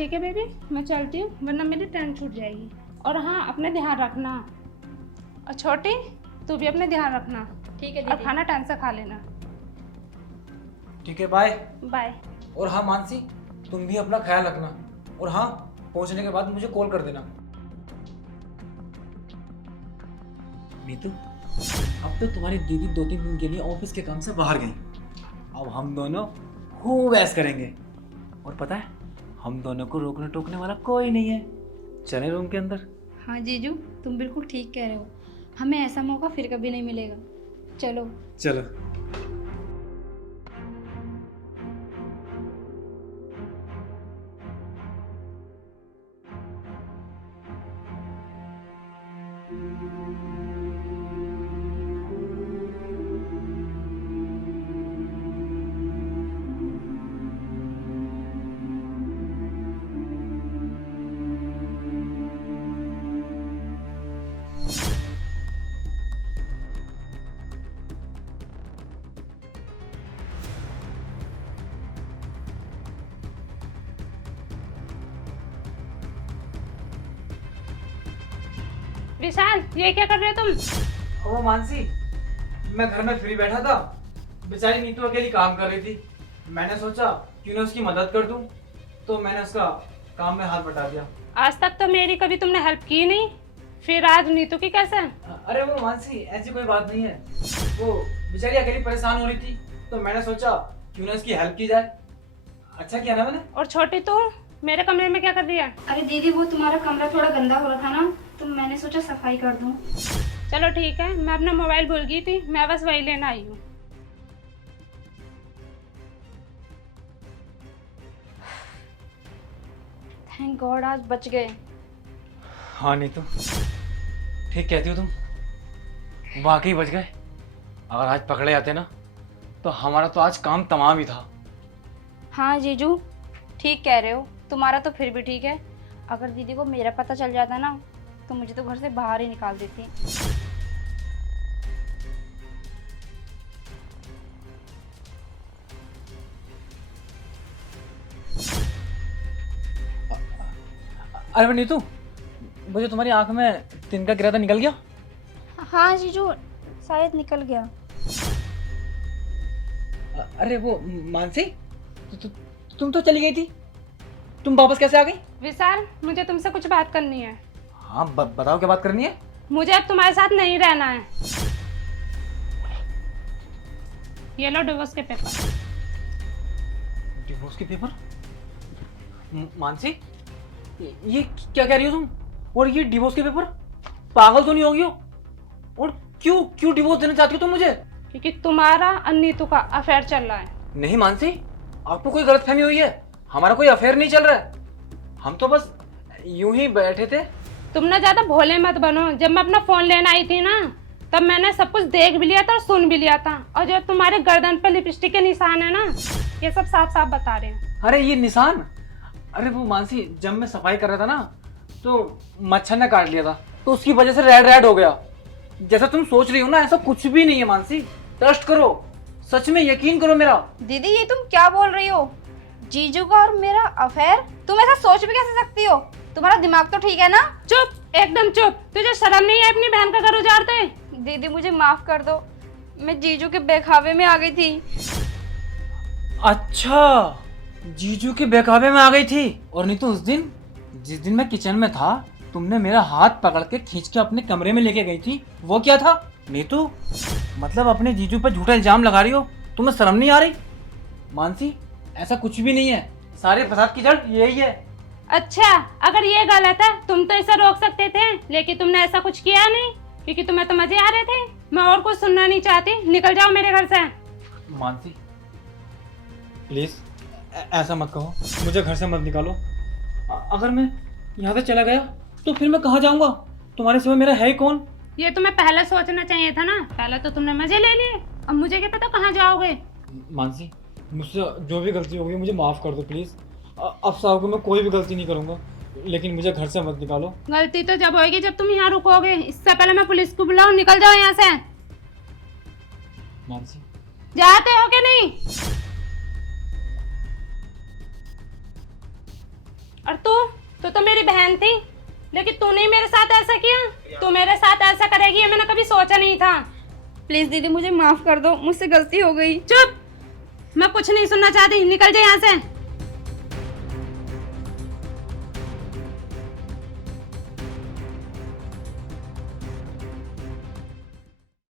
ठीक है बेबी, मैं चलती हूँ वरना मेरी ट्रेन छूट जाएगी। और हाँ, अपने ध्यान रखना। और छोटी, तू भी अपने ध्यान रखना। ठीक है और दीदी। खाना टाइम से खा लेना। ठीक है, बाय। बाय। और हाँ मानसी, तुम भी अपना ख्याल रखना। और हाँ, पहुंचने के बाद मुझे कॉल कर देना। नीतू, अब तो तुम्हारी दीदी 2-3 दिन के लिए ऑफिस के काम से बाहर गई। अब हम दोनों खूब ऐश करेंगे। और पता है, हम दोनों को रोकने टोकने वाला कोई नहीं है। चले रूम के अंदर। हाँ जीजू, तुम बिल्कुल ठीक कह रहे हो। हमें ऐसा मौका फिर कभी नहीं मिलेगा। चलो। चलो। विशाल, ये क्या कर रहे हो तुम? ओ मानसी, मैं घर में फ्री बैठा था। बेचारी नीतू अकेली काम कर रही थी। मैंने सोचा क्यों ना उसकी मदद कर दूं, तो मैंने उसका काम में हाथ बटा दिया। आज तक तो मेरी कभी तुमने हेल्प की नहीं, फिर आज नीतू की कैसे? अरे वो मानसी, ऐसी कोई बात नहीं है। वो बेचारी अकेली परेशान हो रही थी, तो मैंने सोचा क्यों ना उसकी हेल्प की जाए। अच्छा किया ना मैंने। और छोटी, तू मेरे कमरे में क्या कर रही है? अरे दीदी, वो तुम्हारा कमरा थोड़ा गंदा हो रहा था ना, तो मैंने सोचा सफाई कर दूं। चलो ठीक है, मैं अपना मोबाइल भूल गई थी, मैं बस वही लेना आई हूँ। थैंक गॉड, आज बच गए। हाँ नीतू, ठीक कहती हो तुम, वाकई बच गए। अगर आज पकड़े जाते ना, तो हमारा तो आज काम तमाम ही था। हाँ जीजू, ठीक कह रहे हो। तुम्हारा तो फिर भी ठीक है। अगर दीदी को मेरा पता चल जाता ना, तो मुझे तो घर से बाहर ही निकाल देती। अरे वो नीतू, मुझे तुम्हारी आंख में तिनका गिरा था, निकल गया? हाँ जीजू, शायद निकल गया। अरे वो मानसी, तुम तो चली गई थी, तुम वापस कैसे आ गई? विशाल, मुझे तुमसे कुछ बात करनी है। हाँ बताओ, क्या बात करनी है? मुझे अब तुम्हारे साथ नहीं रहना है। ये लो डिवोर्स के पेपर। डिवोर्स के पेपर? मानसी, ये क्या कह रही हो तुम? और ये डिवोर्स के पेपर? पागल तो नहीं होगी हो? और क्यों क्यों डिवोर्स देना चाहती हो तुम मुझे? क्योंकि तुम्हारा और नीतू का अफेयर चल रहा है। नहीं मानसी, आपको कोई गलतफहमी हुई है। हमारा कोई अफेयर नहीं चल रहा है। हम तो बस यूं ही बैठे थे। तुम ना ज्यादा भोले मत बनो। जब मैं अपना फोन लेने आई थी ना, तब मैंने सब कुछ देख भी लिया था और सुन भी लिया था। और जो तुम्हारे गर्दन पे लिपस्टिक के निशान है ना, ये सब साफ साफ बता रहे हैं। अरे ये निशान? अरे वो मानसी, जब मैं सफाई कर रहा था ना, तो मच्छर ने काट लिया था, तो उसकी वजह से रेड रेड हो गया। जैसा तुम सोच रही हो ना, ऐसा कुछ भी नहीं है मानसी। ट्रस्ट करो, सच में यकीन करो मेरा। दीदी, ये तुम क्या बोल रही हो? जीजू का और मेरा अफेयर? तुम ऐसा सोच भी कैसे सकती हो? तुम्हारा दिमाग तो ठीक है ना? चुप, एकदम चुप। तुझे शर्म नहीं है अपनी बहन का घर उजाड़ते? दीदी, मुझे माफ कर दो। मैं जीजू के बहकावे में आ गई थी। अच्छा, जीजू के बहकावे में आ गई थी। और नहीं तो उस दिन, जिस दिन मैं किचन में था, तुमने मेरा हाथ पकड़ के खींच के अपने कमरे में लेके गई थी, वो क्या था? नीतू, मतलब अपने जीजू पर झूठा इल्जाम लगा रही हो? तुम्हें शर्म नहीं आ रही? मानसी, ऐसा कुछ भी नहीं है। सारे फसाद की जड़ यही है। अच्छा, अगर ये गलत है, तुम तो इसे रोक सकते थे, लेकिन तुमने ऐसा कुछ किया नहीं, क्योंकि तुम्हें तो मजे आ रहे थे। मैं और कुछ सुनना नहीं चाहती, निकल जाओ मेरे घर से। मानसी, प्लीज ऐसा मत कहो, मुझे घर से मत निकालो। अगर मैं यहाँ से चला गया, तो फिर मैं कहाँ जाऊँगा? तुम्हारे सिवा मेरा है कौन? ये तुम्हें पहले सोचना चाहिए था ना। पहले तो तुमने मजे ले लिए, अब मुझे क्या पता कहाँ जाओगे। मानसी, मुझसे जो भी गलती होगी मुझे माफ़ कर दो प्लीज़। अब साहब को मैं कोई भी गलती नहीं करूँगा, लेकिन मुझे घर से मत निकालो। गलती तो जब होगी जब तुम यहाँ रुकोगे। इससे पहले मैं पुलिस को बुलाऊं, निकल जाओ यहाँ से। मानसी, जाते हो कि नहीं? और बहन थी, लेकिन तूने ही मेरे साथ ऐसा किया। तू मेरे साथ ऐसा करेगी ये मैंने कभी सोचा नहीं था। प्लीज़ दीदी मुझे माफ़ कर दो, मुझसे गलती हो गई। चुप, मैं कुछ नहीं सुनना चाहती, निकल जा यहाँ से।